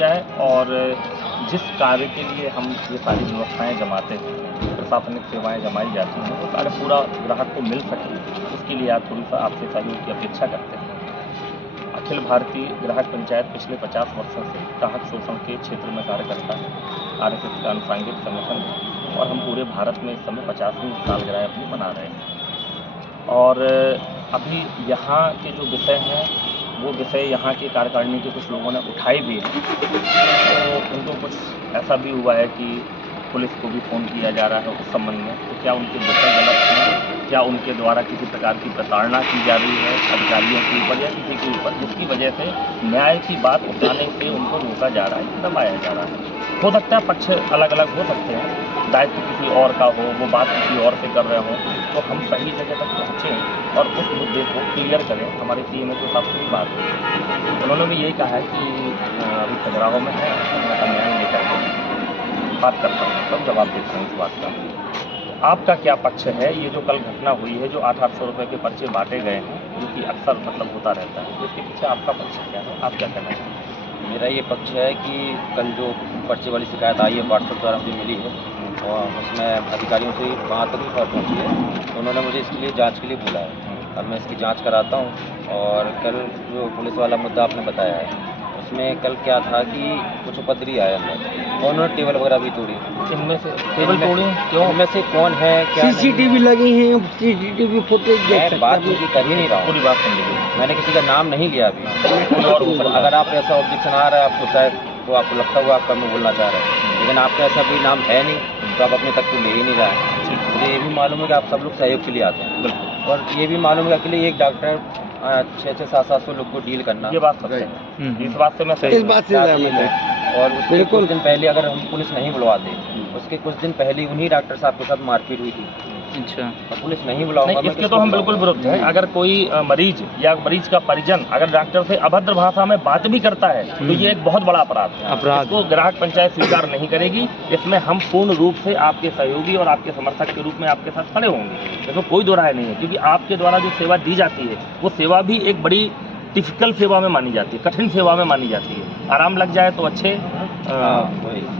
जाए और जिस कार्य के लिए हम ये सारी व्यवस्थाएं जमाते हैं, प्रशासनिक सेवाएं जमाई जाती हैं, वो कार्य पूरा ग्राहक को मिल सके, उसके लिए आप थोड़ी सा आपसे सहयोग की अपेक्षा करते हैं। अखिल भारतीय ग्राहक पंचायत पिछले 50 वर्षों से ग्राहक शोषण के क्षेत्र में कार्य करता है। RSS का अनुसांगिक संगठन है और हम पूरे भारत में इस समय 50वीं सालगिरह अपनी मना रहे हैं। और अभी यहाँ के जो विषय हैं वो विषय यहाँ के कार्यकारिणी के कुछ लोगों ने उठाए भी हैं, तो उनको कुछ ऐसा भी हुआ है कि पुलिस को भी फ़ोन किया जा रहा है उस संबंध में। तो क्या उनके विषय गलत हैं, क्या उनके द्वारा किसी प्रकार की प्रताड़ना की जा रही है अधिकारियों के ऊपर या किसी के ऊपर, जिसकी वजह से न्याय की बात उठाने से उनको रोका जा रहा है, दबाया जा रहा है। हो सकता है पक्ष अलग अलग हो सकते हैं, दायित्व किसी और का हो, वो बात किसी और से कर रहे हों, तो हम सही जगह तक पहुँचें और उस मुद्दे को क्लियर करें। हमारे CMA तो साहब से भी बात हुई, उन्होंने भी यही कहा है कि अभी खजुराहो में है, अपना न्याय लेकर बात करता हूँ, तब जवाब देता हूँ इस बात का। तो आपका क्या पक्ष है? ये जो कल घटना हुई है, जो 800-800 रुपये के पर्चे बांटे गए हैं, जो कि अक्सर मतलब होता रहता है, इसके पीछे आपका पक्ष क्या है? आप क्या कहना चाहते हैं? मेरा ये पक्ष है कि कल जो पर्चे वाली शिकायत आई है व्हाट्सएप द्वारा मुझे मिली है और उसमें अधिकारियों से वहाँ तक भी खबर पहुँची है, तो उन्होंने मुझे इसके लिए जाँच के लिए बुलाया है। अब मैं इसकी जाँच कराता हूँ। और कल जो पुलिस वाला मुद्दा आपने बताया है, उसमें कल क्या था कि कुछ उपद्रवी आए अंदर और उन्होंने टेबल वगैरह भी तोड़ी। इनमें से टेबल तोड़ी क्यों? इनमें से कौन है, क्या CCTV लगी हैं, CCTV फुटेज देख सकते बात हैं। मुझे कर ही नहीं रहा हूँ, पूरी बात सुन लीजिए। मैंने किसी का नाम नहीं लिया अभी। कोई और हो सकता है। अगर आप ऐसा ऑब्जेक्शन आ रहा है आपको, शायद तो आपको लगता हुआ आपका मैं बोलना चाह रहा हूँ, लेकिन आपका ऐसा कोई नाम है नहीं, तो आप अपने तक तो ले ही नहीं रहा है। मुझे ये भी मालूम है कि आप सब लोग सहयोग के लिए आते हैं, और ये भी मालूम है कि अकेले एक डॉक्टर 600-700 लोग को डील करना, ये बात सच है। इस बात से मैं इस बात से सहमत है। और उसके कुछ दिन पहले अगर हम पुलिस नहीं बुलवाते, उसके कुछ दिन पहले उन्हीं डॉक्टर साहब के साथ मारपीट हुई थी। अच्छा, और पुलिस नहीं बुलाऊंगा, इसके तो हम बिल्कुल विरुद्ध हैं। अगर कोई मरीज या मरीज का परिजन अगर डॉक्टर से अभद्र भाषा में बात भी करता है, तो ये एक बहुत बड़ा अपराध है। इसको ग्राहक पंचायत स्वीकार नहीं करेगी। इसमें हम पूर्ण रूप से आपके सहयोगी और आपके समर्थक के रूप में आपके साथ खड़े होंगे, इसमें कोई दो राय नहीं है, क्योंकि आपके द्वारा जो सेवा दी जाती है वो सेवा भी एक बड़ी डिफिकल्ट सेवा में मानी जाती है, कठिन सेवा में मानी जाती है। आराम लग जाए तो अच्छे,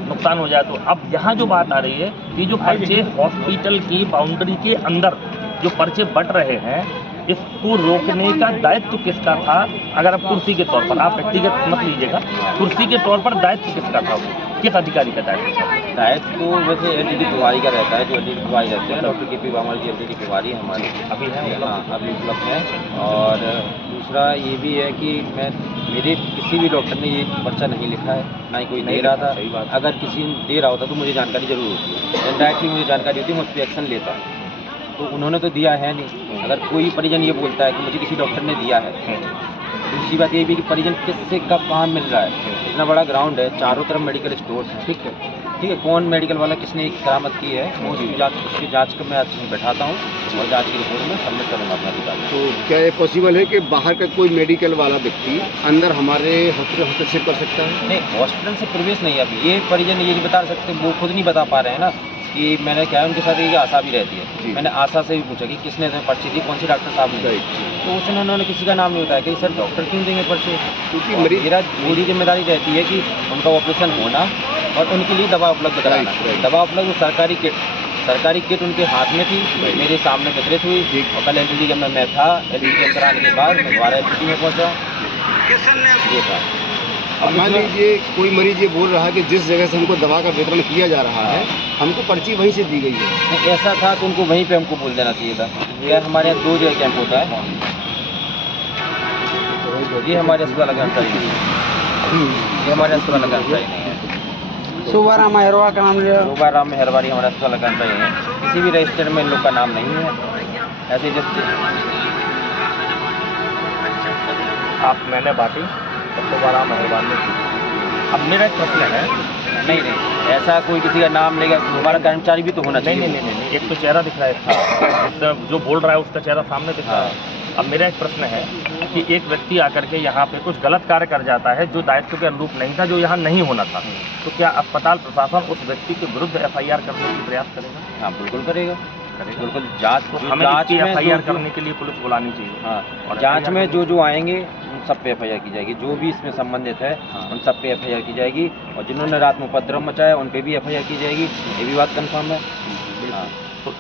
नुकसान हो जाए तो। अब यहाँ जो बात आ रही है कि जो पर्चे हॉस्पिटल की बाउंड्री के अंदर जो पर्चे बट रहे हैं, इसको रोकने का दायित्व किसका था? अगर आप कुर्सी के तौर पर, आप व्यक्तिगत मत लीजिएगा, कुर्सी के तौर पर दायित्व किसका था? वो किस अधिकारी का दायित्व था? दायित्व तो वैसे LTD तिवारी का रहता है, जो LTD तिवारी रहते हैं, डॉक्टर KP वामल जी LTD तिवारी हमारे अभी है, हाँ अभी उपलब्ध है। और दूसरा ये भी है कि मेरे किसी भी डॉक्टर ने ये पर्चा नहीं लिखा है, ना ही कोई दे रहा था। अगर किसी ने दे रहा होता तो मुझे जानकारी जरूर होती है, डायरेक्टली मुझे जानकारी होती है, मैं उस पर एक्शन लेता। तो उन्होंने तो दिया है नहीं। अगर कोई परिजन ये बोलता है कि मुझे किसी डॉक्टर ने दिया है, दूसरी बात ये भी कि परिजन किससे कब कहाँ मिल रहा है। इतना बड़ा ग्राउंड है, चारों तरफ मेडिकल स्टोर है, ठीक है, कौन मेडिकल वाला किसने करामत की है, वो उसकी जाँच को मैं आज बैठाता हूँ और जाँच की रिपोर्ट में सबमिट करूँगा अपना अधिकारी। तो क्या ये पॉसिबल है कि बाहर का कोई मेडिकल वाला व्यक्ति अंदर हमारे हॉस्पिटल हस्तक्षेप कर सकता है? नहीं, हॉस्पिटल से प्रवेश नहीं है अभी। ये परिजन ये नहीं बता सकते, वो खुद नहीं बता पा रहे हैं ना कि मैंने क्या है, उनके साथ एक आशा भी रहती है। मैंने आशा से भी पूछा कि किसने पर्ची दी, कौन सी डॉक्टर साहब ने, तो उसने उन्होंने किसी का नाम नहीं बताया कि सर डॉक्टर क्यों देंगे पर्चे, क्योंकि मेरी जिम्मेदारी रहती है कि उनका ऑपरेशन होना और उनके लिए दवा उपलब्ध कराना। दवा उपलब्ध सरकारी किट उनके हाथ में थी, मेरे सामने वितरित हुई। और कल LTD में मैं था, LTD कराने के बाद मैं दोबारा LTD में पहुँचा, ये था। अब मान लीजिए कोई मरीज ये बोल रहा है कि जिस जगह से हमको दवा का वितरण किया जा रहा है, हमको पर्ची वहीं से दी गई है। नहीं, ऐसा था तो उनको वहीं पे हमको बोल देना चाहिए था। यह हमारे यहाँ 2 जगह कैंप होता है, ये हमारे अस्पताल का कर्मचारी नहीं है, ये हमारे अस्पताल का कर्मचारी नहीं है। सुबाराम मेहरवा का नाम लिया, सुबाराम मेहरवारी हमारे अस्पताल का कर्मचारी नहीं है, किसी भी रजिस्टर में इन लोग का नाम नहीं है। ऐसे जैसे आप मैंने बांटी तो दोबारा मेहरबानी। अब मेरा एक प्रश्न है, नहीं, ऐसा कोई किसी का नाम लेगा, हमारा कर्मचारी भी तो होना चाहिए। नहीं, एक तो चेहरा दिख रहा है, जो बोल रहा है उसका चेहरा सामने दिख रहा है। अब मेरा एक प्रश्न है कि एक व्यक्ति आकर के यहाँ पे कुछ गलत कार्य कर जाता है जो दायित्व के अनुरूप नहीं था, जो यहाँ नहीं होना था, तो क्या अस्पताल प्रशासन उस व्यक्ति के विरुद्ध FIR करने की प्रयास करेगा? हाँ बिल्कुल करेगा, बिल्कुल। जाँच हमें FIR करने के लिए पुलिस बुलानी चाहिए। हाँ, जाँच में जो आएंगे उन सब पे FIR की जाएगी। जो भी इसमें संबंधित है हाँ। उन सब पे FIR की जाएगी, और जिन्होंने रात में उपद्रव मचाया उन पे भी FIR की जाएगी। ये भी बात कंफर्म है। हाँ। तो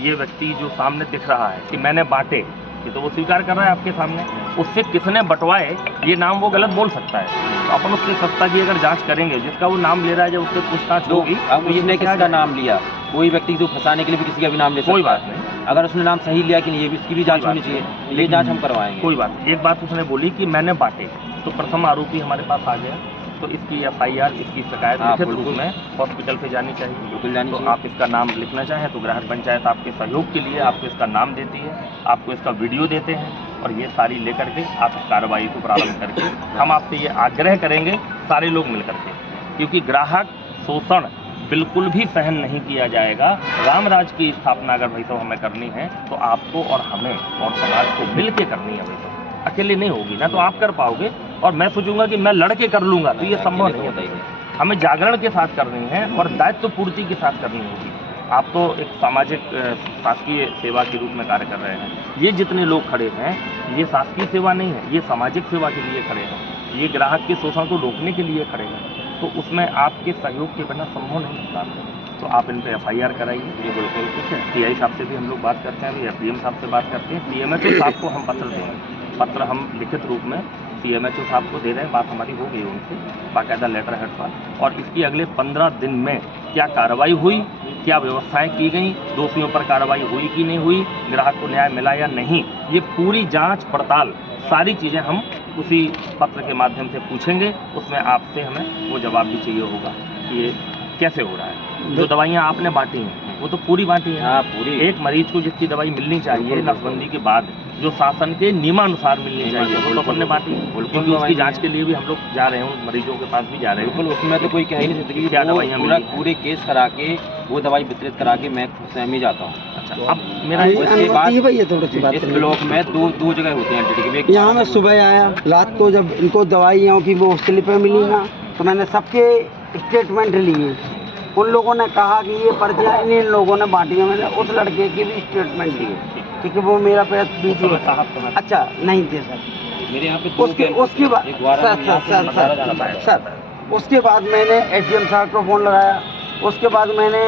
ये व्यक्ति जो सामने दिख रहा है कि मैंने बांटे, ये तो वो स्वीकार कर रहा है आपके सामने। उससे किसने बंटवाए ये नाम वो गलत बोल सकता है। तो अपन उससे सत्ता की अगर जांच करेंगे, जिसका वो नाम ले रहा है जब उससे पूछताछ होगी अब इसने किसका नाम लिया, कोई व्यक्ति को फंसाने के लिए भी किसी का भी नाम ले सकता है। कोई बात नहीं, अगर उसने नाम सही लिया कि नहीं, ये भी इसकी भी जांच होनी चाहिए। ये जांच हम करवाएंगे। कोई बात नहीं। एक बात उसने बोली कि मैंने बांटे, तो प्रथम आरोपी हमारे पास आ गया, तो इसकी FIR, इसकी शिकायत लिखित रूप में हॉस्पिटल पे जानी चाहिए। बिल्कुल जानी तो चाहिए। आप इसका नाम लिखना चाहें तो ग्राहक पंचायत आपके सहयोग के लिए आपको इसका नाम देती है, आपको इसका वीडियो देते हैं, और ये सारी लेकर के आप इस कार्रवाई को प्रारंभ करके हम आपसे ये आग्रह करेंगे सारे लोग मिल करके, क्योंकि ग्राहक शोषण बिल्कुल भी सहन नहीं किया जाएगा। रामराज की स्थापना अगर भाई साहब हमें करनी है तो आपको और हमें और समाज को मिल के करनी है भाई साहब, अकेले नहीं होगी ना। तो आप कर पाओगे और मैं सोचूंगा कि मैं लड़के कर लूँगा, तो ये संभव नहीं है। हमें जागरण के साथ करनी है और दायित्व पूर्ति के साथ करनी होगी। आप तो एक सामाजिक शासकीय सेवा के रूप में कार्य कर रहे हैं। ये जितने लोग खड़े हैं ये शासकीय सेवा नहीं है, ये सामाजिक सेवा के लिए खड़े हैं, ये ग्राहक के शोषण को रोकने के लिए खड़े हैं। तो उसमें आपके सहयोग के बिना संभव नहीं होता। तो आप इन पे FIR कराइए। ये बिल्कुल ठीक है। TI साहब से भी हम लोग बात करते हैं, अभी FDM साहब से बात करते हैं, CMHO साहब को हम पत्र देंगे। पत्र हम लिखित रूप में CMHO साहब को दे रहे हैं, बात हमारी हो गई उनसे बाकायदा लेटर हेड पर, और इसकी अगले 15 दिन में क्या कार्रवाई हुई, क्या व्यवस्थाएं की गई, दोषियों पर कार्रवाई हुई कि नहीं हुई, ग्राहक को न्याय मिला या नहीं, ये पूरी जांच पड़ताल सारी चीज़ें हम उसी पत्र के माध्यम से पूछेंगे। उसमें आपसे हमें वो जवाब भी चाहिए होगा कि ये कैसे हो रहा है। जो दवाइयाँ आपने बांटी हैं वो तो पूरी बांटी हैं। हाँ, पूरी। एक मरीज को जिसकी दवाई मिलनी चाहिए नसबंदी के बाद, जो शासन के नियमानुसार मिलनी चाहिए, वो तो अपन ने बांटी। क्योंकि उसकी जांच के लिए भी हम लोग जा रहे हैं, उन मरीजों के पास भी जा रहे हैं। बिल्कुल, उसमें तो कोई कह ही नहीं सकता कि क्या दवाइयाँ मिली हैं। पूरे केस करा के वो दवाई वितरित करा के मैं खुद सहमी जाता हूँ। अच्छा, अब मेरा उसके बाद थोड़ी सी बात इस ब्लॉक में दो जगह होते हैं LTD के। यहाँ मैं सुबह आया, रात को जब इनको दवाइयों की वो स्लिपें मिली ना, तो मैंने सबके स्टेटमेंट लिए। उन लोगों ने कहा कि ये पर्चियाँ इन लोगों ने बांटी है। मैंने उस लड़के की भी स्टेटमेंट लिए, क्योंकि वो मेरा पैर वीडियो। अच्छा नहीं थे सर, मेरे यहाँ पे उसके बाद सर उसके बाद मैंने SDM साहब को फ़ोन लगाया, उसके बाद मैंने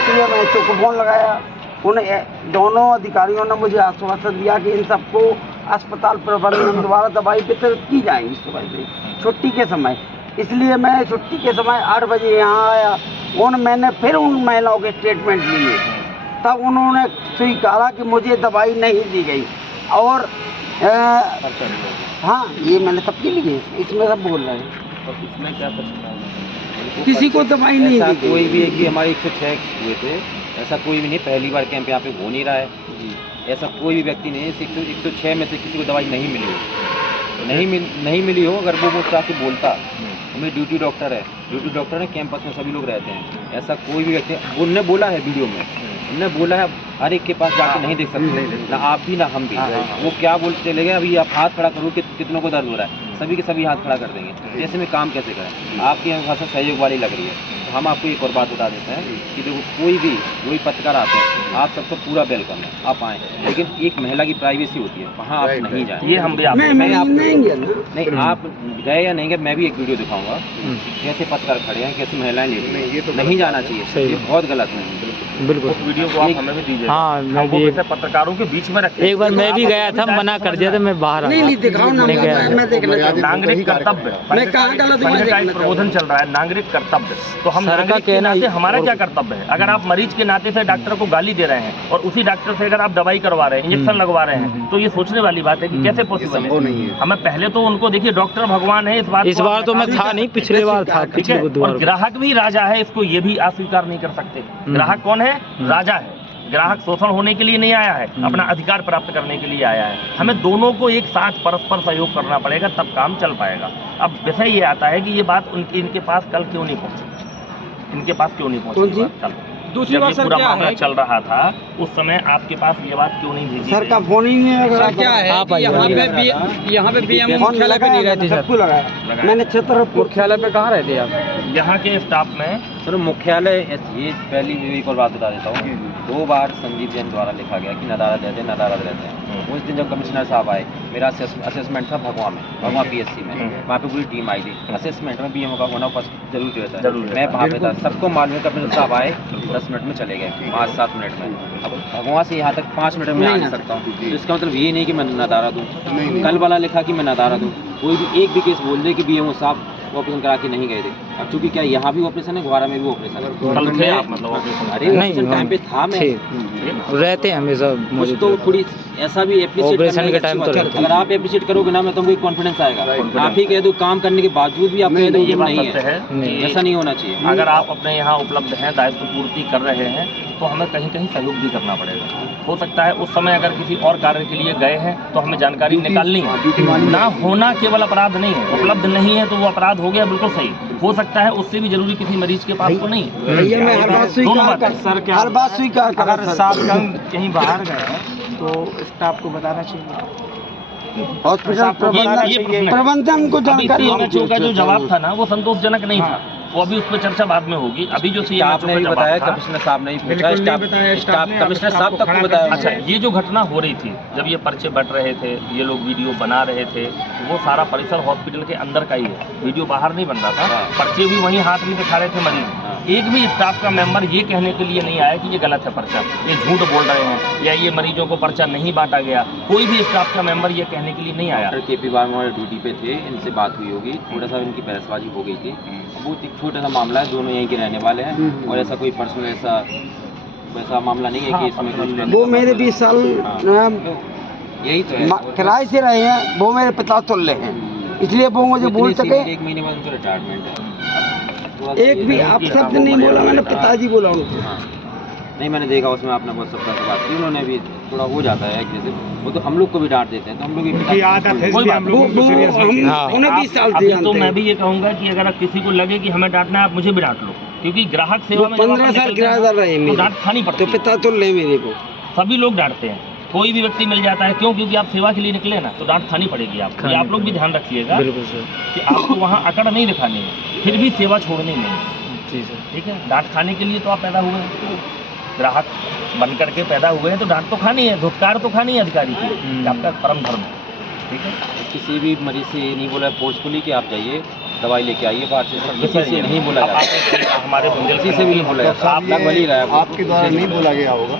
CMHO को फ़ोन लगाया। उन्हें दोनों अधिकारियों ने मुझे आश्वासन दिया कि इन सबको अस्पताल प्रबंधन द्वारा दवाई वितरित की जाएगी सुबह से छुट्टी के समय। इसलिए मैं छुट्टी के समय 8 बजे यहाँ आया। मैंने फिर उन महिलाओं के स्टेटमेंट लिए, तब उन्होंने स्वीकारा कि मुझे दवाई नहीं दी गई। और हाँ, ये मैंने सबके लिए, इसमें सब बोल रहे हैं। तो इसमें क्या किसी को दवाई नहीं दी गई। कोई भी है कि हमारे 106 हुए थे, ऐसा कोई भी नहीं। पहली बार कैंप यहाँ पे हो नहीं रहा है। ऐसा कोई भी व्यक्ति नहीं है 106 में से किसी को दवाई नहीं मिली हो, नहीं मिली हो। अगर वो चाह के बोलता, हमें ड्यूटी डॉक्टर है कैंपस में सभी लोग रहते हैं, ऐसा कोई भी व्यक्ति। उनने बोला है वीडियो में, उनने बोला है हर एक के पास जाके नहीं देख सकते, ना आप भी ना हम भी। वो क्या बोलते चले गए, अभी आप हाथ खड़ा करो कि कितनों को दर्द हो रहा है, सभी के सभी हाथ खड़ा कर देंगे। जैसे में काम कैसे करें, आपकी भाषा सहयोग वाली लग रही है। तो हम आपको एक और बात बता देते हैं कि देखो, कोई पत्रकार आते हैं, आप सबका पूरा वेलकम है, आप आएँ, लेकिन एक महिला की प्राइवेसी होती है, वहाँ आप नहीं जाएँ। ये हम भी नहीं, आप गए या नहीं गए, मैं भी एक वीडियो दिखाऊंगा कैसे पत्रकार खड़े हैं, कैसे महिलाएं ले रही हैं। नहीं जाना चाहिए, ये बहुत गलत है। बिल्कुल, उस वीडियो को आप हमें भी दीजिए। हाँ, हम वो वैसे पत्रकारों के बीच में रखें। एक बार मैं भी गया था, मना कर दिया था, मैं बाहर नहीं दिखाऊँ ना, मैं देख लेता हूं। नागरिक कर्तव्य, मैं कहाँ गलत हूं? का एक प्रबोधन चल रहा है, नागरिक कर्तव्य। तो हम नागरिक के नाते हमारा क्या कर्तव्य है? अगर आप मरीज के नाते से डॉक्टर को गाली दे रहे हैं और उसी डॉक्टर से अगर आप दवाई करवा रहे हैं, इंजेक्शन लगवा रहे हैं, तो ये सोचने वाली बात है कि कैसे पॉसिबल है। हमें पहले तो उनको देखिए, डॉक्टर भगवान है, इस बार तो मैं था नहीं, पिछले बार था। ठीक है, और ग्राहक भी राजा है, इसको ये भी अस्वीकार नहीं कर सकते। ग्राहक कौन है? राजा है। ग्राहक शोषण होने के लिए नहीं आया है, अपना अधिकार प्राप्त करने के लिए आया है। हमें दोनों को एक साथ परस्पर सहयोग करना पड़ेगा, तब काम चल पाएगा। अब विषय ये आता है कि ये बात इनके पास कल क्यों नहीं पहुंची, इनके पास क्यों नहीं पहुंची कल? दूसरी बात पूरा मामला चल रहा था, उस समय आपके पास ये बात क्यों नहीं भेजी? सर का फोन ही नहीं है। क्या है यहाँ पे BMO मुख्यालय पे नहीं रहती सर। मैंने छतरपुर मुख्यालय पे कहाँ रहते आप? यहाँ के स्टाफ में सर मुख्यालय, ये पहली एक और बात बता देता हूँ, 2 बार संदीप जैन द्वारा लिखा गया कि नदारद रहते हैं। उस दिन जब कमिश्नर साहब आए, मेरा असेसमेंट था भगवा PSC में, वहाँ पे पूरी टीम आई थी। असेसमेंट में BMO का होना जरूरी रहता है। मैं वहाँ पे था, सबको मालूम है कमिश्नर साहब आए 10 मिनट में चले गए, 5-7 मिनट में। अब भगवा से यहाँ तक 5 मिनट में आ नहीं सकता हूँ, तो इसका मतलब ये नहीं कि मैं नदारा दूँ। कल वाला लिखा कि मैं नदारा दूँ, कोई भी एक भी केस बोल दे कि BMO साहब ऑपरेशन करा के नहीं गए थे। अब चूंकि क्या यहाँ भी ऑपरेशन है, ग्वारा में भी ऑपरेशन है। अरे ऑपरेशन टाइम पे था, मैं रहते हैं हमेशा कुछ तो थोड़ी ऐसा भी ऑपरेशन के टाइम तो अगर आप एप्रिशिएट करोगे ना, मैं तुमको कॉन्फिडेंस आएगा। आप ही कह दो काम करने के बावजूद भी आप कह दो ये नहीं है, ऐसा नहीं होना चाहिए। अगर आप अपने यहाँ उपलब्ध हैं, दायित्व पूर्ति कर रहे हैं, तो हमें कहीं कहीं सहयोग भी करना पड़ेगा। हो सकता है उस समय अगर किसी और कार्य के लिए गए हैं तो हमें जानकारी निकालनी है। ना होना केवल अपराध नहीं है, उपलब्ध नहीं है तो वो अपराध हो गया, बिल्कुल सही हो सकता है, उससे भी जरूरी किसी मरीज के पास तो नहीं है। भैया मैं हर बात स्वीकार कर, अगर साहब कहीं बाहर गए तो स्टाफ को बताना चाहिए, हॉस्पिटल प्रबंधन को जानकारी का जो जवाब था ना वो संतोषजनक नहीं था। वो अभी उस पर चर्चा बाद में होगी। अभी जो स्टाफ ने भी बताया, कमिश्नर साहब ने भी पूछा, स्टाफ कमिश्नर साहब तक को बताया। अच्छा, ये जो घटना हो रही थी, जब ये पर्चे बट रहे थे, ये लोग वीडियो बना रहे थे, वो सारा परिसर हॉस्पिटल के अंदर का ही है, वीडियो बाहर नहीं बन रहा था। पर्चे भी वहीं हाथ में दिखा रहे थे मरीज। एक भी स्टाफ का मेंबर ये कहने के लिए नहीं आया कि ये गलत है पर्चा, ये झूठ बोल रहे हैं, या ये मरीजों को पर्चा नहीं बांटा गया। कोई भी स्टाफ का मेंबर ये कहने के लिए नहीं आया। KP वर्मा ड्यूटी पे थे, इनसे बात हुई होगी, थोड़ा सा इनकी बहसबाजी हो गई थी। बहुत एक छोटा सा मामला है, दोनों यहीं के रहने वाले हैं और ऐसा कोई पर्सनल वैसा मामला नहीं है कि इसमें कुछ। वो मेरे 20 साल यही तो है, किराए से रहे हैं, वो मेरे पिता तुल्य हैं, इसलिए वो मुझे बोल सके। 1 महीने बाद उनका रिटायरमेंट है। एक भी आप शब्द नहीं बोला, मैंने पिताजी बोला उनको। नहीं, मैंने देखा उसमें आपने बहुत सबका से बात की, उन्होंने भी थोड़ा हो जाता है एग्रेसिव, वो तो हम लोग को भी डांट देते हैं, तो हम लोग उन्हें 20 साल से तो मैं भी ये कहूँगा कि अगर किसी को लगे कि हमें डांटना है, आप मुझे भी डांट लो, क्योंकि ग्राहक सेवा में 15 साल किराएदार रहे, डांट खानी पड़ती है, तो पिता तुल्य मेरे को। सभी लोग डांटते हैं, कोई भी व्यक्ति मिल जाता है, क्यों? क्योंकि आप सेवा के लिए निकले ना, तो डांट खानी पड़ेगी आपको। ये आप लोग भी ध्यान रखिएगा कि आपको वहाँ अकड़ नहीं दिखानी है, फिर भी सेवा छोड़नी नहीं है। ठीक है, डांट खाने के लिए तो आप पैदा हुए हैं, ग्राहक बन करके पैदा हुए हैं, तो डांट तो खानी है, धुतकार तो खानी है अधिकारी की, आपका परम धर्म है। ठीक है, किसी भी मरीज से ये नहीं बोला फोर्सफुली कि आप जाइए दवाई लेके आइए बाहर से, किसी से नहीं बोला हमारे किसी से भी नहीं बोला, आप लगभग रहा है, आपके द्वारा नहीं बोला गया होगा,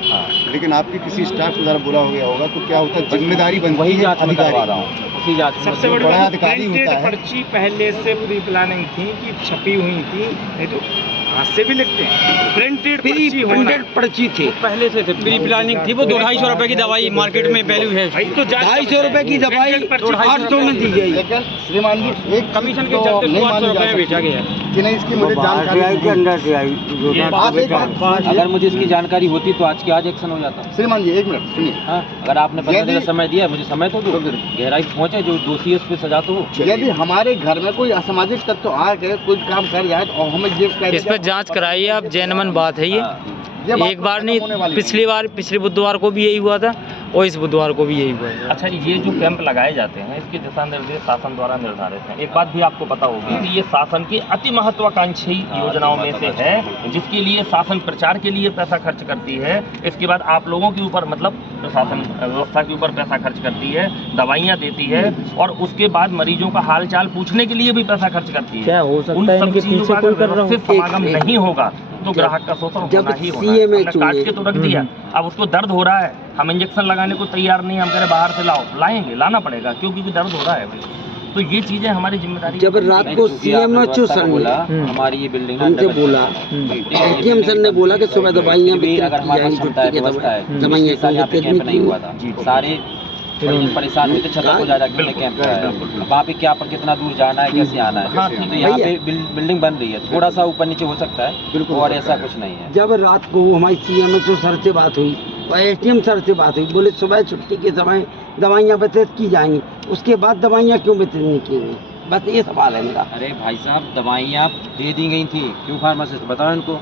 लेकिन आपके किसी स्टाफ के द्वारा बोला हो गया होगा, तो क्या होता है, जिम्मेदारी बनती वही है जांच में करवा रहा हूँ, उसी जांच में। सबसे बड़ी बड़ा अधिकारी होता है। पर्ची पहले से पूरी प्लानिंग थी कि छपी हुई थी, नहीं तो हाथ से भी लिखते हैं, प्रिंटेड पर्ची थी, पहले से थे, प्री प्लानिंग थी। वो 200-250 रुपए की दवाई मार्केट में वैल्यू है, तो 250 रुपए की दवाई 800 में दी गई। लेकिन श्रीमान जी, एक कमीशन के चलते 800 रुपए में बेचा गया कि नहीं, इसकी मुझे जानकारी के अंदर से आई। अगर मुझे इसकी जानकारी होती तो आज के आज एक्शन हो जाता। श्रीमान जी, एक मिनट सुनिए। हाँ, अगर आपने 15 दिन का समय दिया, मुझे समय तो दो, गहराई पहुँचे, जो दोषी है उस पर सजा तो हो। यदि हमारे घर में कोई असामाजिक तत्व आके कोई काम कर जाए तो हमें इस पर जांच कराइए आप, जैनमन बात है ये। एक बार नहीं, पिछले बुधवार को भी यही हुआ था और इस बुधवार को भी यही हुआ है। अच्छा, ये जो कैंप लगाए जाते हैं, इसके दिशा निर्देश शासन द्वारा निर्धारित हैं। एक बात भी आपको पता होगी कि ये शासन की अति महत्वाकांक्षी योजनाओं में से है, जिसके लिए शासन प्रचार के लिए पैसा खर्च करती है। इसके बाद आप लोगों के ऊपर, मतलब प्रशासन व्यवस्था के ऊपर पैसा खर्च करती है, दवाइयाँ देती है, और उसके बाद मरीजों का हाल चाल पूछने के लिए भी पैसा खर्च करती है। क्या हो सकता उन है सब इनके चीजों पीछे का कोई अगर कर रहा हो? व्यवस्थित समागम नहीं होगा तो ग्राहक का शोषण होना ही होना है। हमने काट के तो रख दिया, अब उसको दर्द हो रहा है, हम इंजेक्शन लगाने को तैयार नहीं, हम कह रहे बाहर से लाओ, लाएंगे, लाना पड़ेगा, क्योंकि दर्द हो रहा है भाई। तो ये चीजें हमारी जिम्मेदारी। जब रात को CMHO सर बोला, हमारी ये बिल्डिंग हमसे बोला, SDM सर ने बोला कि सुबह दवाइयाँ अगर हमारे पास क्षमता है, व्यवस्था है, दवाइयाँ नहीं हुआ था, सारे परेशान हुए थे, छतों को जा जाके कैंप कराया। वहाँ पे क्या कितना दूर जाना है, कैसे आना है, तो यहाँ पे बिल्डिंग बन रही है, थोड़ा सा ऊपर नीचे हो सकता है, और ऐसा कुछ नहीं है। जब रात को हमारी CMHO सर से बात हुई और SDM सर से बात हुई, बोले सुबह छुट्टी के समय दवाइयाँ वितरित की जाएंगी, उसके बाद दवाइयाँ क्यों वितरित नहीं की गई? बस ये सवाल है मेरा। अरे भाई साहब, दवाइयाँ दे दी गई थी, क्यों फार्मासिस्ट बताओ इनको,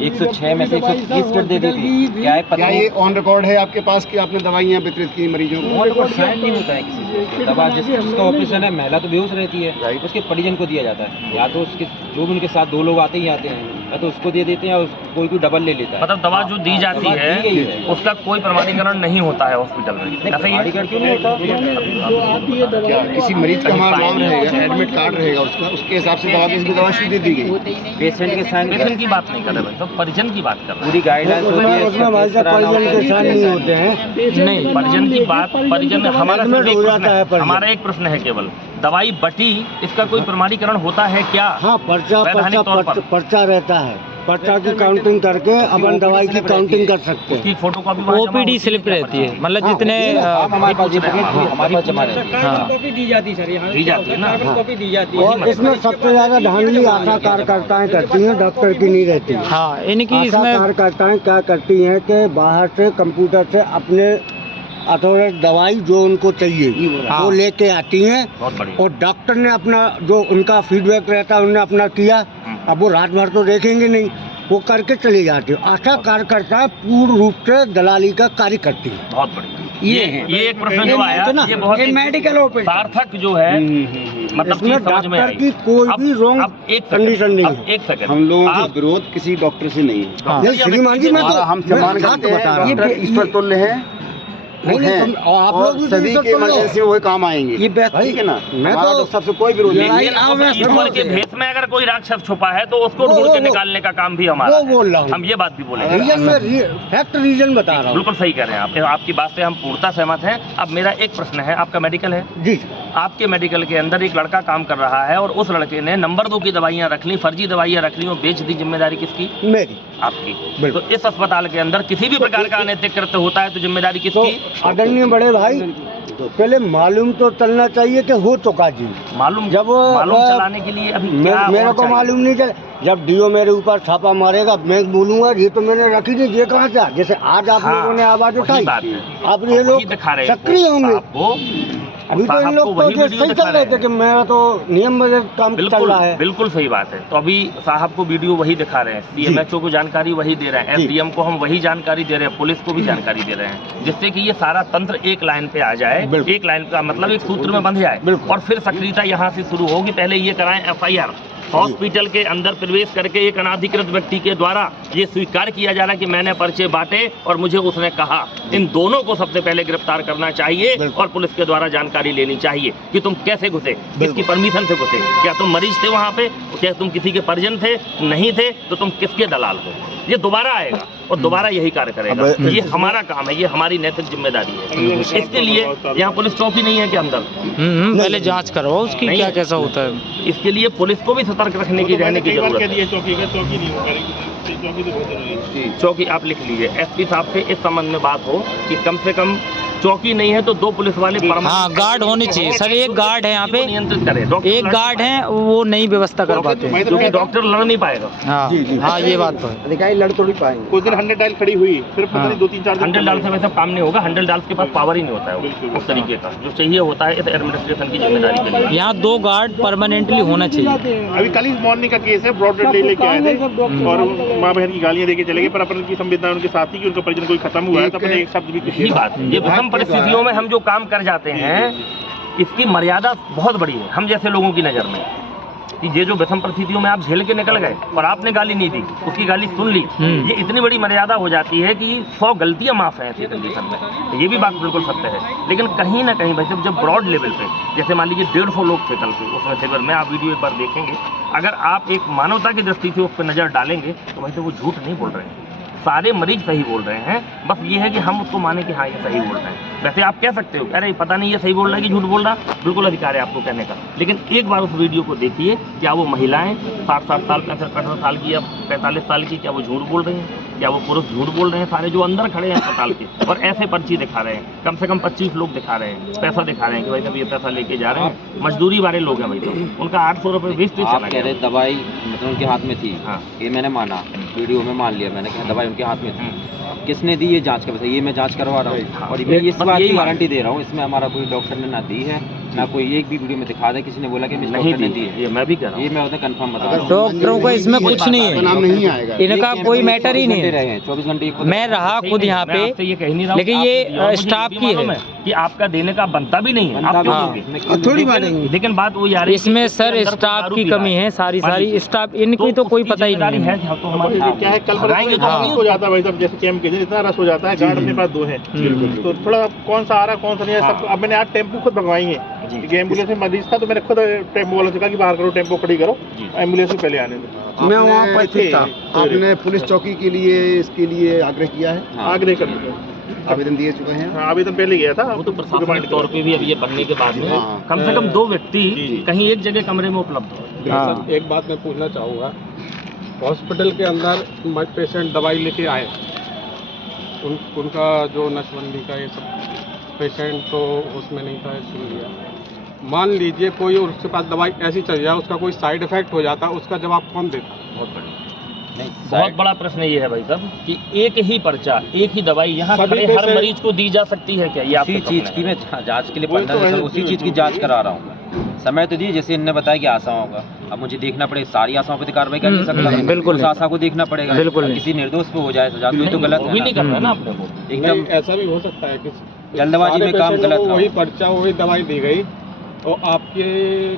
106 में से 130 किट दे दी थी। क्या है पता, क्या ये ऑन रिकॉर्ड है आपके पास कि आपने दवाइयाँ वितरित की मरीजों को? ऑन रिकॉर्ड साइन नहीं होता है किसी से। दवा जिसका ऑपरेशन है, महिला तो बेहोश रहती है, उसके परिजन को दिया जाता है, या तो उसके जो भी उनके साथ 2 लोग आते ही आते हैं, या तो उसको दे देते हैं या कोई डबल ले लेता है। मतलब दवा जो दी जाती दवा दी गई है उसका कोई प्रमाणीकरण नहीं होता है हॉस्पिटल में, ऐसा ही है? प्रमाणीकरण क्यों नहीं होता? क्या किसी मरीज का हमारा नाम रहेगा, एडमिट कार्ड रहेगा उसका, उसके हिसाब से दवा की दवा शुरू दे दी गई। पेशेंट के साइन पेशेंट की बात नहीं कर रहे भाई, तो परिजन की बात कर रहे पूरी गाइडलाइंस होती है। उसमें भाई साहब परिजन के साथ नहीं होते हैं। नहीं, हैं। परिजन की बात, परिजन हमारा सिर्फ एक हो प्रश्न जाता है है, परिजन। हमारा एक प्रश्न है केवल, दवाई बटी इसका कोई प्रमाणीकरण होता है क्या? हाँ, पर्चा वैधानिक तौर पर पर्चा रहता है, पर्चा की काउंटिंग करके अपन दवाई की काउंटिंग कर सकते हैं। उसकी फोटो कॉपी वहाँ जमा ओपीडी होती स्लिप क्या रहती है, पर्ची? मतलब हाँ, जितने हमारे पास हमारे पास जमा रहती है। हाँ। कॉपी दी जाती है सर, यहाँ दी जाती है ना? कॉपी दी जाती है। और इसमें सबसे ज्यादा धांधली आशा कार्यकर्ताएं करती हैं, डॉक्टर की नहीं रहती। हाँ, इनकी आशा इसमें कार्यकर्ताएं क्या करती हैं कि बाहर से कंप्यूटर से अपने अथॉरिटी दवाई जो उनको चाहिए हाँ। वो लेके आती हैं, बहुत बढ़िया। और डॉक्टर ने अपना जो उनका फीडबैक रहता है उन्होंने अपना किया। अब वो रात भर तो देखेंगे नहीं, वो करके चले जाते हैं। आशा कार्यकर्ता पूर्ण रूप से दलाली का कार्य करती है। बहुत बढ़िया। ये ये एक प्रश्न जो आया, ये बहुत मेडिकल सार्थक जो है, मतलब इसमें चीज समझ में डॉक्टर आई। की कोई भी रॉन्ग अब एक कंडीशन नहीं अब है। एक सेकंड, हम लोगों का आप- विरोध किसी डॉक्टर से नहीं है। हाँ। नहीं, श्रीमान जी, मैं तो हम सम्मान मैं करते बता हैं, रहा हूँ। डॉक्टर ईश्वर तुल्य है, नहीं, नहीं, हैं, और आप लोग भी तो सभी ईश्वर के तुल्य हो। इमरजेंसी में वही काम आएंगे। ये बात ठीक है ना? मैं हमारा तो- डॉक्टर साहब से कोई विरोध नहीं है। लेकिन अब ईश्वर के भेष में अगर कोई राक्षस छुपा है तो उसको वो- ढूंढ के वो- निकालने का काम भी हमारा वो है। बोल रहा हूँ। हम ये बात भी बोलेंगे। रीजन में फैक्ट रीजन बता रहा हूँ। बिल्कुल सही कह रहे हैं आप, आपकी बात से हम पूर्णतः सहमत हैं। अब मेरा एक प्रश्न है, आपका मेडिकल है, जी, आपके मेडिकल के अंदर एक लड़का काम कर रहा है और उस लड़के ने नंबर 2 की दवाइयां रख ली, फर्जी दवाइयां रख ली और बेच दी, जिम्मेदारी किसकी? मेरी। आपकी। बिल्कुल। तो इस अस्पताल के अंदर किसी भी प्रकार का अनैतिक कृत्य होता है तो जिम्मेदारी तो किसकी? आदरणीय बड़े भाई, पहले मालूम तो चलना चाहिए कि हो चुका जी। मालूम जब मालूम चलाने के लिए अभी क्या मेरे और को चाहिए? मालूम नहीं चला। जब डीओ मेरे ऊपर छापा मारेगा, मैं बोलूंगा ये तो मैंने रखी नहीं, ये कहाँ से आ? जैसे आज आप हाँ, लोगों ने आवाज वही उठाई, बात है। अब ये वही लोग दिखा रहे हैं सक्रिय होंगे। आपको, अभी तो इन साहब लोग को तो वही ये वीडियो सही दिखा चल रहे रहे थे हैं। कि मेरा तो नियम बजट काम चल बिल्कुल रहा है। बिल्कुल सही बात है। तो अभी साहब को वीडियो वही दिखा रहे हैं, सीएमएचओ को जानकारी वही दे रहे हैं, जी। एसडीएम को हम वही जानकारी दे रहे हैं, पुलिस को भी जानकारी दे रहे हैं, जिससे कि ये सारा तंत्र एक लाइन पे आ जाए, बिल्कुल। एक लाइन का मतलब एक सूत्र में बंध जाए, बिल्कुल। और फिर सक्रियता यहाँ से शुरू होगी। पहले ये कराएं एफआईआर, हॉस्पिटल के अंदर प्रवेश करके एक अनाधिकृत व्यक्ति के द्वारा ये स्वीकार किया जा रहा है कि मैंने पर्चे बांटे और मुझे उसने कहा। इन दोनों को सबसे पहले गिरफ्तार करना चाहिए बिल्कुल। और पुलिस के द्वारा जानकारी लेनी चाहिए कि तुम कैसे घुसे, किसकी परमिशन से घुसे, क्या तुम मरीज थे वहाँ पे, क्या तुम किसी के परिजन थे, नहीं थे तो तुम किसके दलाल हो। ये दोबारा आएगा और दोबारा यही कार्य करेगा। अब- ये हमारा काम है, ये हमारी नैतिक जिम्मेदारी है। इसके लिए यहाँ पुलिस चौकी नहीं है कि अंदर, पहले जांच करवाओ उसकी नहीं क्या है। कैसा होता है। इसके लिए पुलिस को भी सतर्क रखने की रहने की जरूरत है। चौकी आप लिख लीजिए, एसपी साहब से इस संबंध में बात हो कि कम से कम चौकी नहीं है तो 2 पुलिस वाले हाँ, गार्ड होने चाहिए सर। एक गार्ड है यहाँ पे, नियंत्रित करे। डॉक्टर एक गार्ड है, वो नई व्यवस्था कर पाते हैं। क्योंकि डॉक्टर लड़ नहीं पाएगा। हाँ हाँ, ये बात तो है। अधिकारी लड़ तो नहीं पाएंगे। कुछ दिन 100 डायल खड़ी हुई, सिर्फ हाँ। 2-3-4 100 डाल से वैसे काम नहीं होगा, 100 डाल के पास पावर ही नहीं होता है उस तरीके का जो चाहिए होता है इस एडमिनिस्ट्रेशन की जिम्मेदारी के लिए। यहाँ 2 गार्ड परमानेंटली होना चाहिए। अभी कल इस मॉर्निंग का केस है, ब्रॉड डेड लेके आए थे और माँ बहन की गालियां देके चले गए, पर अपन की संवेदना उनके साथ ही कि उनका परिजन कोई खत्म हुआ है तो अपने एक शब्द भी यही बात है, ये विषम परिस्थितियों में हम जो काम कर जाते हैं इसकी मर्यादा बहुत बड़ी है हम जैसे लोगों की नज़र में, कि ये जो विषम परिस्थितियों में आप झेल के निकल गए और आपने गाली नहीं दी, उसकी गाली सुन ली, ये इतनी बड़ी मर्यादा हो जाती है कि 100 गलतियां माफ हैं ऐसी कंडीशन में। ये भी बात बिल्कुल सत्य है। लेकिन कहीं ना कहीं भाई जब ब्रॉड लेवल पे, जैसे मान लीजिए 150 लोग थे कल के उसमें शिविर में, आप वीडियो एक बार देखेंगे, अगर आप एक मानवता की दृष्टि से उस पर नज़र डालेंगे तो वैसे वो झूठ नहीं बोल रहे हैं, सारे मरीज सही बोल रहे हैं। बस ये है कि हम उसको माने कि हाँ ये सही बोल रहे हैं। वैसे आप कह सकते हो अरे पता नहीं ये सही बोल रहा है कि झूठ बोल रहा, बिल्कुल अधिकार है आपको कहने का, लेकिन एक बार उस वीडियो को देखिए, क्या वो महिलाएं 60-60 साल 65 साल की या 45 साल की, क्या वो झूठ बोल रही हैं, क्या वो पुरुष झूठ बोल रहे हैं सारे जो अंदर खड़े हैं अस्पताल के, और ऐसे पर्ची दिखा रहे हैं, कम से कम 25 लोग दिखा रहे हैं, पैसा दिखा रहे हैं कि भाई साहब ये पैसा लेके जा रहे हैं, मजदूरी वाले लोग हैं भाई साहब, उनका 800 रुपये वेस्ट आप चला कह रहे गया। दवाई मतलब उनके हाथ में थी, हाँ। ये मैंने माना, वीडियो में मान लिया मैंने, कहा दवाई उनके हाथ में थी, किसने दी ये जांच कर बताइए, ये मैं जांच करवा रहा हूँ और मैं इस बस बात यही की मान- गारंटी दे रहा हूँ, इसमें हमारा कोई डॉक्टर ने ना दी है, ना कोई एक भी वीडियो में दिखा दे किसी ने बोला कि मिस नहीं डॉक्टर ने दी है, ये मैं भी कह रहा ये हूँ। मैं उन्हें कंफर्म बता रहा हूँ। डॉक्टरों का इसमें कुछ नहीं का नाम है, नहीं आएगा। इनका कोई मैटर ही नहीं है। 24 घंटे मैं रहा खुद यहाँ मैं आपसे पे, ये कह नहीं रहा हूँ, लेकिन आपने ये दिया, मुझे स्टाफ भी की मालूम है। कि आपका देने का बनता भी नहीं है, आप क्यों दोगे? थोड़ी बांटेंगे। लेकिन बात वो यार इसमें सर स्टाफ की कमी है, सारी स्टाफ इनकी तो कोई पता ही नहीं है। तो हमारे क्या है, कल लगाएंगे तो रश हो जाता है भाई साहब, जैसे कैंप के दिन इतना रश हो जाता है, गार्ड अपने पास 2 हैं, तो थोड़ा कौन सा आ रहा कौन सा नहीं है सब। अब मैंने आज टेम्पो खुद भगवाई है, एम्बुलेंस में मरीज था तो मैंने खुद टेम्पो वालों से कहा कि बाहर करो, टेम्पो खड़ी करो, एम्बुलेंस में पहले आने दो। मैं वहाँ पर था। आपने पुलिस चौकी के लिए इसके लिए आग्रह किया है? आग्रह कर चुके हैं, आवेदन दिए चुके हैं? हाँ, आवेदन पहले गया था। वो तो प्रशासन के तौर पे भी अब ये बनने के बाद में कम से कम 2 व्यक्ति कहीं एक जगह कमरे में उपलब्ध हो। हाँ। एक बात मैं पूछना चाहूँगा, हॉस्पिटल के अंदर पेशेंट दवाई लेके आए, उनका जो नसबंदी का ये सब पेशेंट तो उसमें नहीं था, सुन लिया। मान लीजिए कोई उसके पास दवाई ऐसी चल जाए, उसका कोई साइड इफेक्ट हो जाता, उसका जवाब कौन देता? बहुत बढ़िया। बहुत बड़ा प्रश्न ये है भाई साहब कि एक ही पर्चा, एक ही दवाई यहाँ खड़े हर मरीज को दी जा सकती है क्या? ये आप उसी चीज़ की मैं जांच के लिए 15 दिन उसी चीज़ की जांच करा रहा हूँ। समय तो दिए, जैसे इनने बताया कि आशाओं का, अब मुझे देखना पड़ेगा, सारी आशाओं पर तो कार्रवाई कर नहीं सकता, बिल्कुल उस आशा को देखना पड़ेगा। बिल्कुल किसी निर्दोष पे हो जाए सजा, तो गलत वो भी नहीं करना है ना आपने को। एकदम ऐसा भी हो सकता है कि जल्दबाजी में काम गलत ना हो। वही पर्चा वही दवाई दी गई और आपके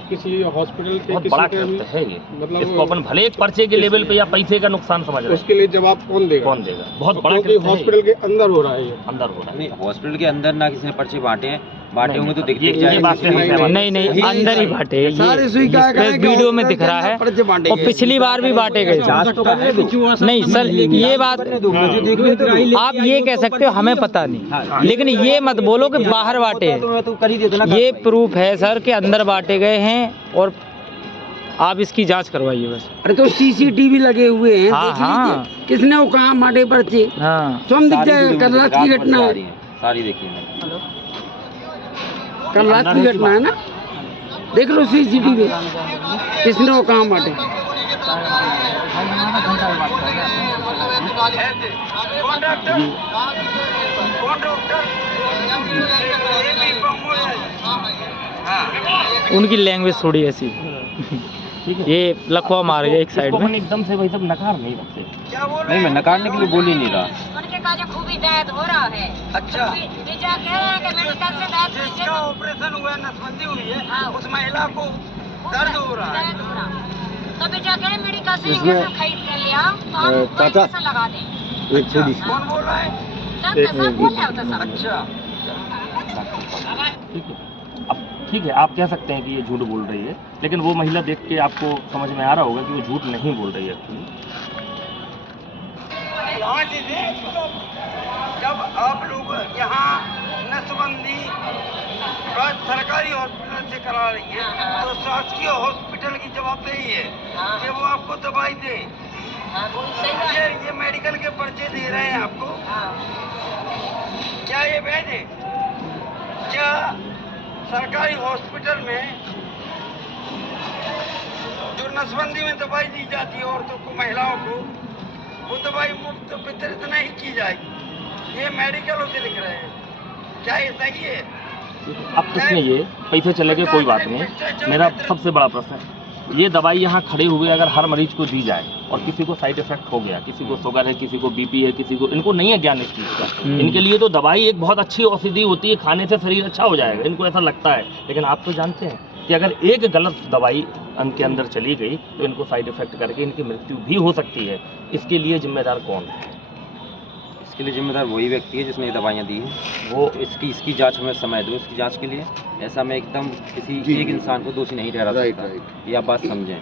किसी हॉस्पिटल के बहुत बड़ा किसी कृत्य है ये, मतलब इसको अपन भले एक पर्चे के लेवल पे या पैसे का नुकसान समझ रहे हैं, उसके लिए जवाब कौन देगा? कौन देगा? बहुत बड़ा क्योंकि कृत्य है हॉस्पिटल के अंदर हो रहा है ये। अंदर हो रहा है। नहीं, हॉस्पिटल के अंदर ना किसी ने पर्चे बांटे होंगे तो दिख ये जाएगा। बात से हम सहमत हैं। नहीं अंदर ही बांटे, सारी सुई का ये वीडियो में दिख रहा है और पिछली बार भी बांटे गए। नहीं सर, ये बात आप ये कह सकते हो, हमें पता नहीं, लेकिन ये मत बोलो कि बाहर बांटे हैं। ये प्रूफ है सर कि अंदर बांटे गए हैं और आप इसकी जांच करवाइए बस। अरे तो सीसीटीवी लगे हुए हैं, हाँ, देख हाँ। लीजिए किसने वो कहाँ बांटे पर्चे। हाँ स्वयं दिख जाएगा, कल रात की घटना है, सारी देखिए मैंने। कल रात की घटना है ना, देख लो सीसीटीवी किसने वो कहाँ बांटे। उनकी लैंग्वेज थोड़ी ऐसी, ये लखवा मार गया एक साइड में। एकदम से भाई साहब नकार नहीं रखते। नहीं, मैं नकारने के लिए बोल ही नहीं रहा। उनके का जो खूबी दर्द हो रहा है। अच्छा। विजय कह रहे हैं कि मेडिकल से दर्द जिसका ऑपरेशन हुआ, नसबंदी हुई है, हाँ, उस महिला को दर्द हो रहा है। दर्द हो रहा है। तो विजय कह रहे हैं मेडिकल से इंजेक्शन खरीद कर लिया तो हम इंजेक्शन लगा दें। कौन बोल रहा है? डॉक्टर साहब बोल रहे होते साहब। अच्छा, ठीक है, अब ठीक है, आप कह सकते हैं कि ये झूठ बोल रही है, लेकिन वो महिला देख के आपको समझ में आ रहा होगा कि वो झूठ नहीं बोल रही है एक्चुअली। जब आप लोग यहाँ नसबंदी सरकारी हॉस्पिटल से करा रही है तो शासकीय हॉस्पिटल की जवाबदेही है कि वो आपको दवाई दे। ये मेडिकल के पर्चे दे रहे हैं आपको, क्या ये वैध है? क्या सरकारी हॉस्पिटल में जो नसबंदी में दवाई दी जाती है औरतों को, महिलाओं को, वो दवाई मुफ्त वितरित नहीं की जाएगी? ये मेडिकलों से लिख रहे हैं, क्या ये सही है? अब इसमें ये पैसे चले गए कोई बात नहीं, मेरा सबसे बड़ा प्रश्न है ये दवाई यहाँ खड़े हुए अगर हर मरीज को दी जाए और किसी को साइड इफेक्ट हो गया, किसी को शुगर है, किसी को बीपी है, किसी को, इनको नहीं है ज्ञान इस चीज़ का, इनके लिए तो दवाई एक बहुत अच्छी औषधि होती है, खाने से शरीर अच्छा हो जाएगा, इनको ऐसा लगता है। लेकिन आप तो जानते हैं कि अगर एक गलत दवाई इनके अंदर चली गई तो इनको साइड इफेक्ट करके इनकी मृत्यु भी हो सकती है। इसके लिए जिम्मेदार कौन है? इसके लिए जिम्मेदार वही व्यक्ति है जिसने ये दवाइयाँ दी हैं। वो इसकी जांच में समय दो, इसकी जांच के लिए। ऐसा मैं एकदम किसी एक इंसान को दोषी नहीं ठहरा सकता, ये आप बात समझें।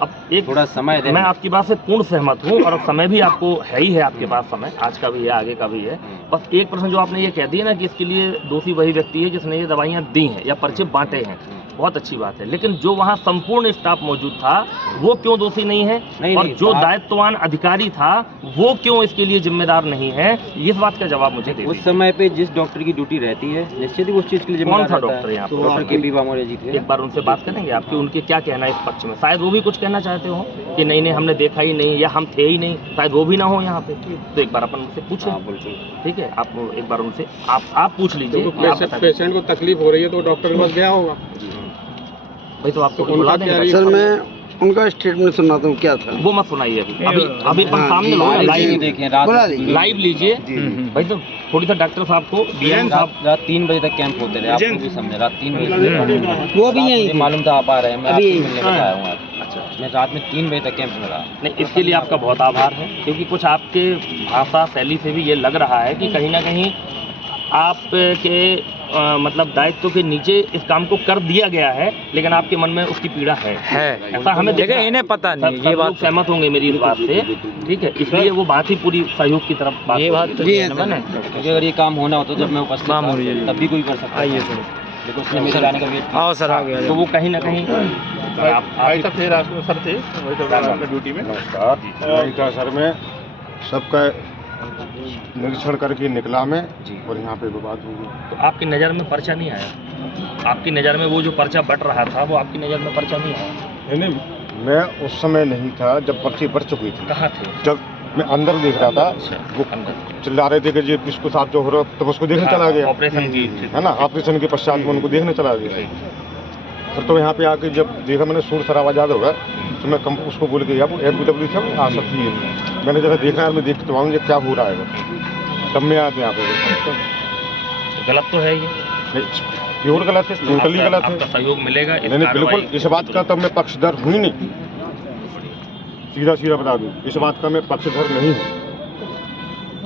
अब एक थोड़ा समय दें। मैं आपकी बात से पूर्ण सहमत हूँ और समय भी आपको है ही है, आपके पास समय आज का भी है, आगे का भी है। बस एक प्रश्न जो आपने ये कह दिया ना कि इसके लिए दोषी वही व्यक्ति है जिसने ये दवाइयाँ दी हैं या पर्चे बांटे हैं, बहुत अच्छी बात है, लेकिन जो वहाँ संपूर्ण स्टाफ मौजूद था वो क्यों दोषी नहीं है? और जो दायित्ववान अधिकारी था वो क्यों इसके लिए जिम्मेदार नहीं है? इस बात का जवाब मुझे दे। उस समय पे जिस डॉक्टर की ड्यूटी रहती है निश्चित ही उस चीज़ के लिए जिम्मेदार कौन सा डॉक्टर है? तो डॉक्टर के बी वामोरे जी थे। एक बार उनसे बात करेंगे आपके, उनके क्या कहना है इस पक्ष में? शायद वो भी कुछ कहना चाहते हो कि नहीं हमने देखा ही नहीं या हम थे ही नहीं, शायद वो भी ना हो यहाँ पे, तो एक बार अपन उनसे पूछें। ठीक है, आप एक बार उनसे आप पूछ लीजिए। पेशेंट को तकलीफ हो रही है तो डॉक्टर के पास गया होगा भाई, तो आपको बुला देंगे। सर मैं उनका स्टेटमेंट सुनाता हूँ क्या था। वो मत सुनाइए अभी अपन सामने लो लाइव देखें लाइव लीजिए भाई। तो थोड़ी सा डॉक्टर साहब को डीएम साहब रात 3 बजे तक कैंप होते रहे, आप भी समझे, रात 3 बजे वो भी यही मालूम था आप आ रहे हैं, मैं अभी आपसे मिलने में आया हूँ। अच्छा, मैं रात में 3 बजे तक कैंप में रहा। नहीं, इसके लिए आपका बहुत आभार है, क्योंकि कुछ आपके भाषा शैली से भी ये लग रहा है कि कहीं ना कहीं आपके मतलब दायित्व के नीचे इस काम को कर दिया गया है, लेकिन आपके मन में उसकी पीड़ा है। है ऐसा हमें देखा, इन्हें पता नहीं सब ये बात लोग सहमत होंगे मेरी इस बात से, ठीक है। इसलिए वो बात ही पूरी सहयोग की तरफ बात ये बात तो जी है ना मैंने। क्योंकि अगर ये काम होना होता जब मैं उपस्थित था तब भी कोई कर सकता है। लेकिन उसने मेरे लाने का वेट आओ सर आ गया। तो वो कहीं ना कहीं भाई सब थे सर थे वही तो अपने ड्यूटी में। नमस्कार सर, मैं सबका निरीक्षण करके निकला मैं और यहाँ पे बात हुई। तो आपकी नज़र में पर्चा नहीं आया? आपकी नज़र में वो जो पर्चा बट रहा था वो आपकी नज़र में पर्चा नहीं आया? नहीं, मैं उस समय नहीं था जब पर्ची बढ़ चुकी थी। कहाँ थे? जब मैं अंदर देख रहा था, वो चिल्ला रहे थे कि ये इसको साथ जो हो रहा, तब उसको देखने चला गया। ऑपरेशन की है ना, ऑपरेशन के पश्चात में उनको देखने चला गया। फिर तो यहाँ पे आके जब देखा मैंने शोर शराबा ज़्यादा होगा, तो मैं उसको बोल के वो FBW से आ सकती है, मैंने जरा देखना है, मैं देख तो आऊँ ये क्या हो रहा है। तब मैं आया यहाँ पे। गलत तो है ये? प्योर गलत है, टोटली गलत है। आपका सहयोग मिलेगा इस नहीं, बिल्कुल कार्रवाई इस बात का तब मैं पक्षधर हुई नहीं, सीधा बता दूं, इस बात का मैं पक्षधर नहीं हूँ।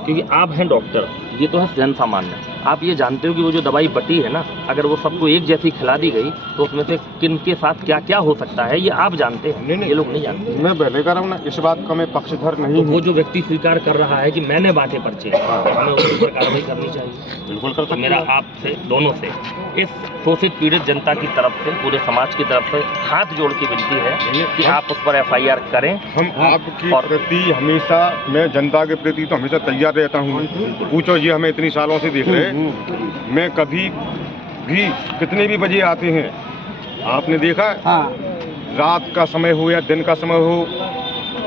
क्योंकि आप हैं डॉक्टर, ये तो है जन सामान्य। आप ये जानते हो कि वो जो दवाई बटी है ना, अगर वो सबको एक जैसी खिला दी गई तो उसमें से किन के साथ क्या क्या हो सकता है ये आप जानते हैं। नहीं, ये लोग नहीं जानते। मैं पहले कर रहा हूँ ना, इस बात का मैं पक्षधर नहीं तो वो जो व्यक्ति स्वीकार कर रहा है कि मैंने बांटे पर्चे, हमें उसके ऊपर कार्रवाई करनी चाहिए। बिल्कुल कर तो सकते मेरा हैं। आपसे दोनों से इस शोषित पीड़ित जनता की तरफ से, पूरे समाज की तरफ से हाथ जोड़ की विनती है कि आप उस पर FIR करें। हम आपकी प्रति हमेशा, मैं जनता के प्रति तो हमेशा तैयार रहता हूँ। पूछो जी, हमें इतनी सालों से देख रहे, मैं कभी भी कितने भी बजे आते हैं, आपने देखा रात का समय हो या दिन का समय हो,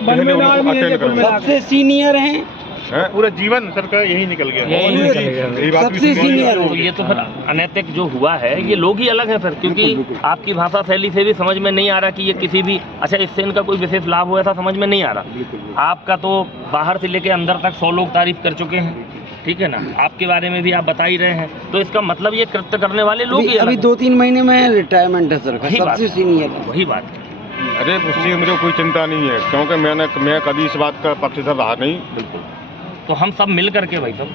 पहले उनको अटेंड करूंगा। सबसे सीनियर हैं, पूरा जीवन सर का यही निकल गया। यही बात भी सबसे सीनियर तो ये तो फिर अनैतिक जो हुआ है, ये लोग ही अलग हैं फिर, क्योंकि आपकी भाषा शैली से भी समझ में नहीं आ रहा कि ये किसी भी अच्छा इससे इनका कोई विशेष लाभ हो, ऐसा समझ में नहीं आ रहा। आपका तो बाहर से लेके अंदर तक 100 लोग तारीफ कर चुके हैं, ठीक है ना, आपके बारे में भी आप बता ही रहे हैं। तो इसका मतलब ये कृत्य करने वाले लोग ही अभी 2-3 महीने में रिटायरमेंट है सर का, सबसे सीनियर है। वही बात है। अरे उससे मुझे कोई चिंता नहीं है, क्योंकि मैं कभी इस बात का पक्षधर रहा नहीं। बिल्कुल। तो हम सब मिल करके भाई साहब,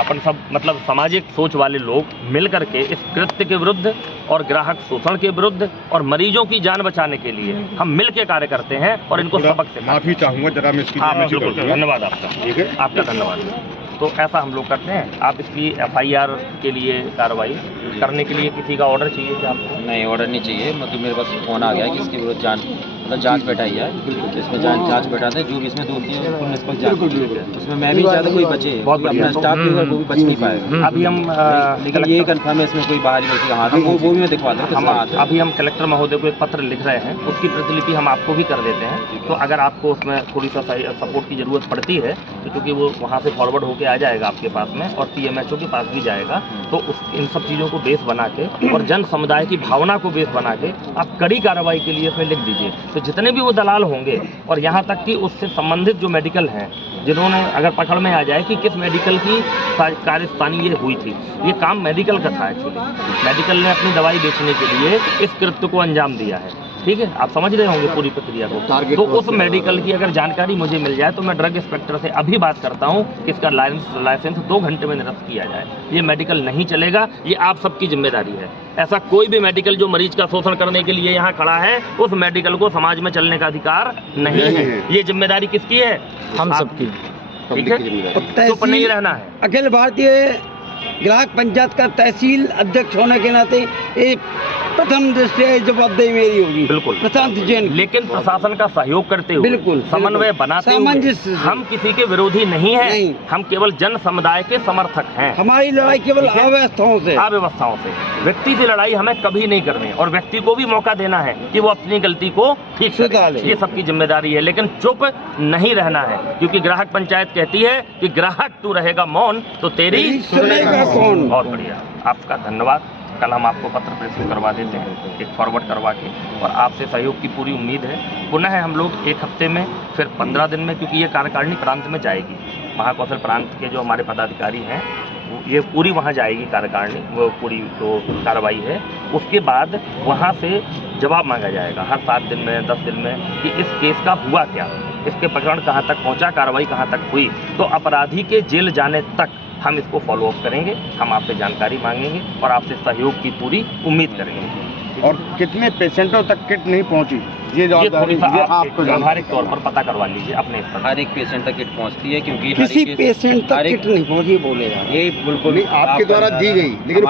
अपन सब मतलब सामाजिक सोच वाले लोग मिल करके इस कृत्य के विरुद्ध और ग्राहक शोषण के विरुद्ध और मरीजों की जान बचाने के लिए हम मिल के कार्य करते हैं और इनको सबक से माफी चाहूँगा जरा मैं इसकी। धन्यवाद आपका, ठीक है, आपका धन्यवाद। तो ऐसा हम लोग करते हैं। आप इसकी FIR के लिए कार्रवाई करने के लिए किसी का ऑर्डर चाहिए क्या आपको? नहीं, ऑर्डर नहीं चाहिए, मतलब मेरे पास फ़ोन आ गया है कि इसके विरुद्ध जांच बैठाई है। इसमें जांच बैठाते हैं, जो भी इसमें दोषी है उनको निष्पक्ष जांच, उसमें मैं भी ज़्यादा कोई बचे, बहुत बढ़िया। स्टाफ भी होगा वो भी बच नहीं पाएगा। अभी हम लेकिन ये कंफर्म है इसमें कोई बाहरी व्यक्ति का हाथ है, वो भी मैं दिखवा दूँ। अभी हम कलेक्टर महोदय को एक पत्र लिख रहे हैं, उसकी प्रतिलिपि हम आपको भी कर देते हैं। तो अगर आपको उसमें थोड़ी सा सपोर्ट की ज़रूरत पड़ती है तो क्योंकि वो वहाँ से फॉरवर्ड होकर आ जाएगा आपके पास में और CMHO के पास भी जाएगा, तो इन सब चीज़ों को बेस बना के और जन समुदाय की भावना को बेस बना के आप कड़ी कार्रवाई के लिए इसमें लिख दीजिए। तो जितने भी वो दलाल होंगे और यहाँ तक कि उससे संबंधित जो मेडिकल हैं, जिन्होंने अगर पकड़ में आ जाए कि किस मेडिकल की कार्यस्थानी ये हुई थी, ये काम मेडिकल का था एक्चुअली, मेडिकल ने अपनी दवाई बेचने के लिए इस कृत्य को अंजाम दिया है, ठीक है, आप समझ रहे होंगे पूरी प्रक्रिया को। तो उस मेडिकल की अगर जानकारी मुझे मिल जाए तो मैं ड्रग इंस्पेक्टर से अभी बात करता हूँ कि इसका लाइसेंस 2 घंटे में निरस्त किया जाए। ये मेडिकल नहीं चलेगा, ये आप सबकी जिम्मेदारी है। ऐसा कोई भी मेडिकल जो मरीज का शोषण करने के लिए यहाँ खड़ा है, उस मेडिकल को समाज में चलने का अधिकार नहीं है। ये जिम्मेदारी किसकी है? हम सबकी, ठीक है, चुप नहीं रहना है। अखिल भारतीय ग्राहक पंचायत का तहसील अध्यक्ष होने के नाते एक प्रथम दृष्टया जवाबदेही मेरी होगी, बिल्कुल प्रशांत जैन, लेकिन प्रशासन का सहयोग करते हुए, बिल्कुल समन्वय बनाते हुए, हम किसी के विरोधी नहीं हैं, नहीं। हम केवल जन समुदाय के समर्थक हैं। हमारी लड़ाई केवल अव्यवस्थाओं से, व्यक्ति से लड़ाई हमें कभी नहीं करनी और व्यक्ति को भी मौका देना है कि वो अपनी गलती को ठीक करे। ये सबकी जिम्मेदारी है, लेकिन चुप नहीं रहना है, क्योंकि ग्राहक पंचायत कहती है कि ग्राहक तू रहेगा मौन तो तेरी सुनेगा कौन। बहुत बढ़िया, आपका धन्यवाद। कल हम आपको पत्र प्रेषित करवा देते हैं, एक फॉरवर्ड करवा के, और आपसे सहयोग की पूरी उम्मीद है। पुनः हम लोग 1 हफ्ते में, फिर 15 दिन में, क्योंकि ये कार्यकारिणी प्रांत में जाएगी, महाकौशल प्रांत के जो हमारे पदाधिकारी हैं ये पूरी वहाँ जाएगी कार्यकारिणी, वो पूरी जो कार्रवाई है, उसके बाद वहाँ से जवाब मांगा जाएगा हर 7 दिन में, 10 दिन में, कि इस केस का हुआ क्या, इसके प्रकरण कहाँ तक पहुँचा, कार्रवाई कहाँ तक हुई। तो अपराधी के जेल जाने तक हम इसको फॉलो अप करेंगे, हम आपसे जानकारी मांगेंगे और आपसे सहयोग की पूरी उम्मीद करेंगे। और कितने पेशेंटों तक किट नहीं पहुंची, ये जवाबदारी आपको व्यावहारिक तौर पर पता करवा लीजिए अपने स्तर। हर एक पेशेंट तक किट पहुंचती है, क्योंकि किसी पेशेंट तक किट नहीं पहुंची बोलेगा, ये बिल्कुल आपके द्वारा दी गई, लेकिन